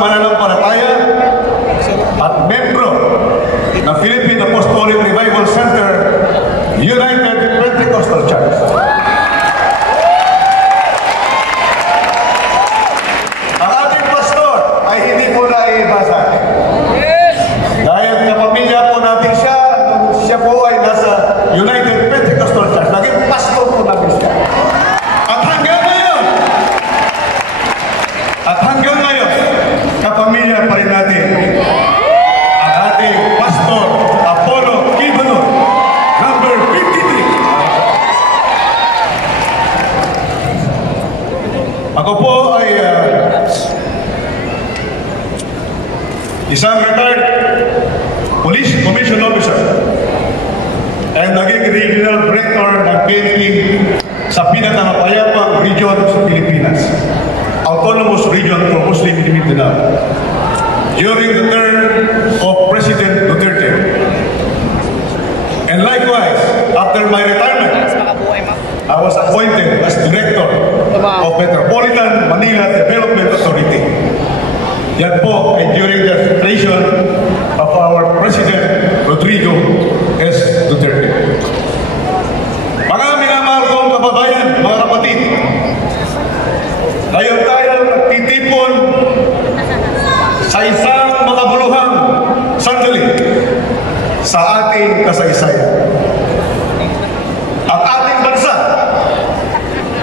mananampalataya at membro ng Philippine Apostolic Revival Center, United Pentecostal Church. Ang ating pastor ay hindi po naibasa. Dahil kapamilya po natin siya, nung siya po ay nasa United Pentecostal Church, naging pastor po natin siya. Hanggang ngayon, kapamilya pa rin natin ang ating pastor, Apollo Kibanor, number 53. Ako po ay isang retired police commission officer and naging regional director ng PNP sa pinakamapayapang region sa Pilipinas, Autonomous Region for Muslim Mindanao, during the term of President Duterte. And likewise, after my retirement, I was appointed as Director of Metropolitan Manila Development Authority. Yan po ay during the administration of our President Rodrigo S. Duterte. Mga minamahal kong kababayan, mga kapatid, ngayon tayo nagtitipon sa isang makabuluhang sandali sa ating kasaysayan. Ang ating bansa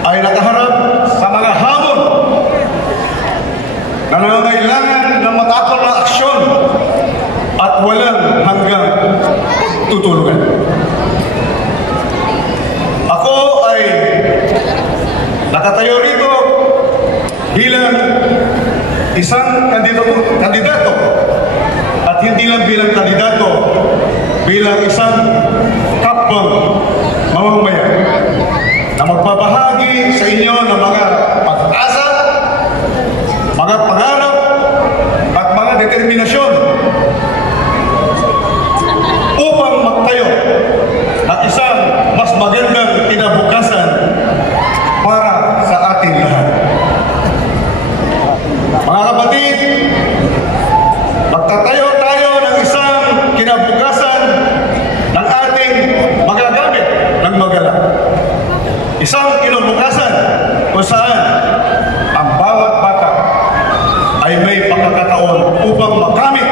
ay nakaharap sa mga hamon na nangangailangan ng matapang na aksyon at walang hanggang tutulungan. Ako ay nakatayo rito bilang isang kandidato at hindi lang bilang kandidato, bilang isang kapwang mamamayan na magbabahagi sa inyo ng mga pag-asa, mga pangarap at mga determinasyon upang magtayo ng isang mas magandang kinabukasan para sa ating lahat. Mga kapatid, magtatayo tayo ng isang kinabukasan ng ating magagamit ng magalang. Isang kinabukasan kung saan ang bawat bata ay may pagkakataon upang makamit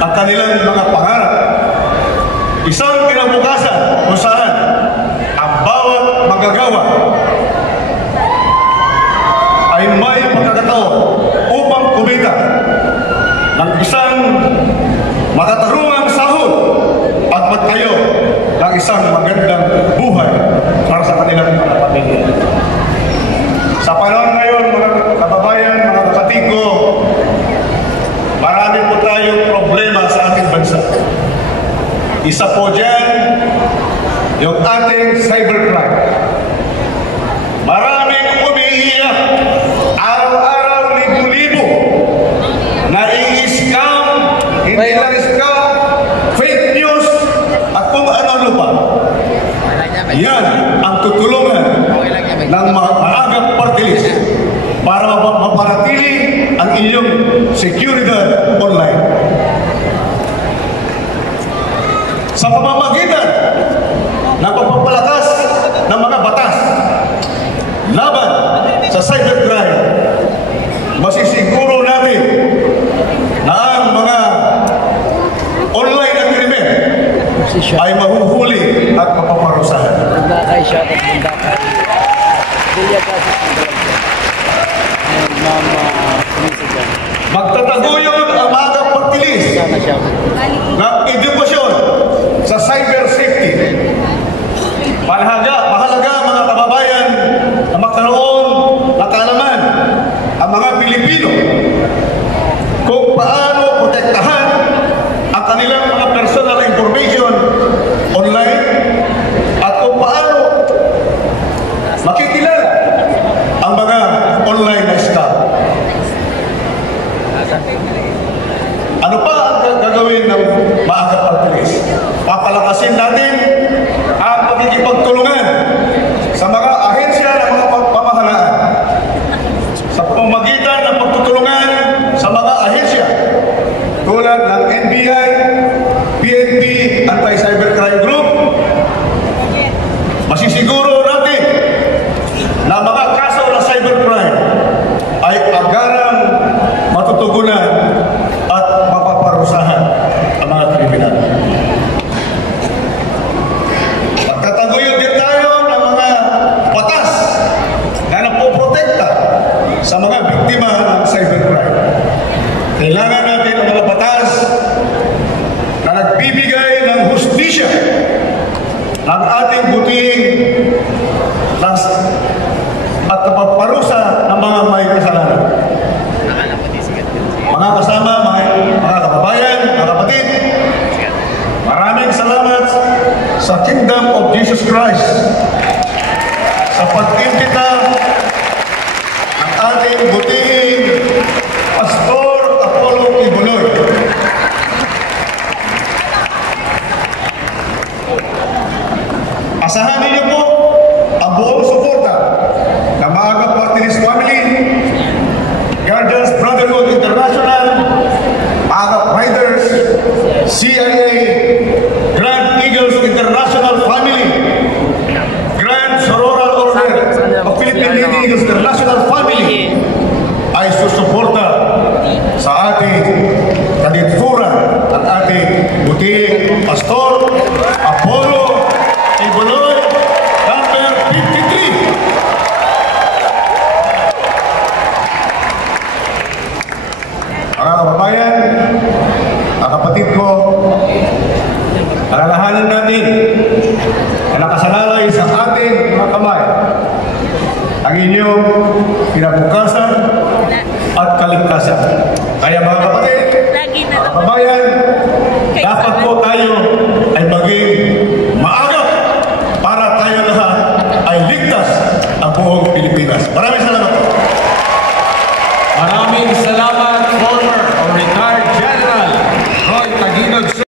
ang kanilang mga pangarap. Isang kinabukasan kung saan ang bawat magagawa ay may pagkakataon upang kumita ng isang makatarungang sahod at magtayo ng isang magandang buhay para sa kanilang mga pamilya. Sa panahon ngayon, mga kababayan, mga kapatid ko, marami po tayong problema sa ating bansa. Isa po dyan, yung ating cybercrime. Maraming umiiyak, araw-araw, libo-libo, na i-scam, hindi lang scam, fake news, at kung ano-ano pa. Yan ang tutulungan ng maagang party list para mapanatili ang inyong seguridad online. Sa pamamagitan ng pagpapalakas ng mga batas laban sa cybercrime, masisiguro natin na ang mga online na krimen ay mahuhuli at mapaparusahan. Magtataguyod ang mga party list ng edukasyon sa cyber safety. Mahalaga mga kababayan na magkaroon ng kaalaman ang mga Pilipino kung paano protektahan ang kanilang mga personal information online at kung paano makikilala ang mga online na scam. Ano pa ang gagawin ng maagang party list? Papalakasin natin ang pagkikipagtulungan sa mga ahensya ng mga pamahalaan sa pamamagitan ng pagtutulungan sa mga ahensya sa mga biktima ng cybercrime. Kailangan natin ang mga batas na nagbibigay ng hustisya ng ating buting at napaparusa ng mga may kasalanan. Mga kasama, mga kababayan, mga kapatid, maraming salamat sa Kingdom of Jesus Christ sa pag-imbita ng ating buting Pastor Apollo Kibuloy. Asahan niyo po ang buong suporta ng Maagap Martinez family, Guardians Brotherhood International, Maagap Riders, CIA, Grand Eagles International Family, Grand Sororal Order of Philippine Lady Eagles International Family ay susuporta sa ating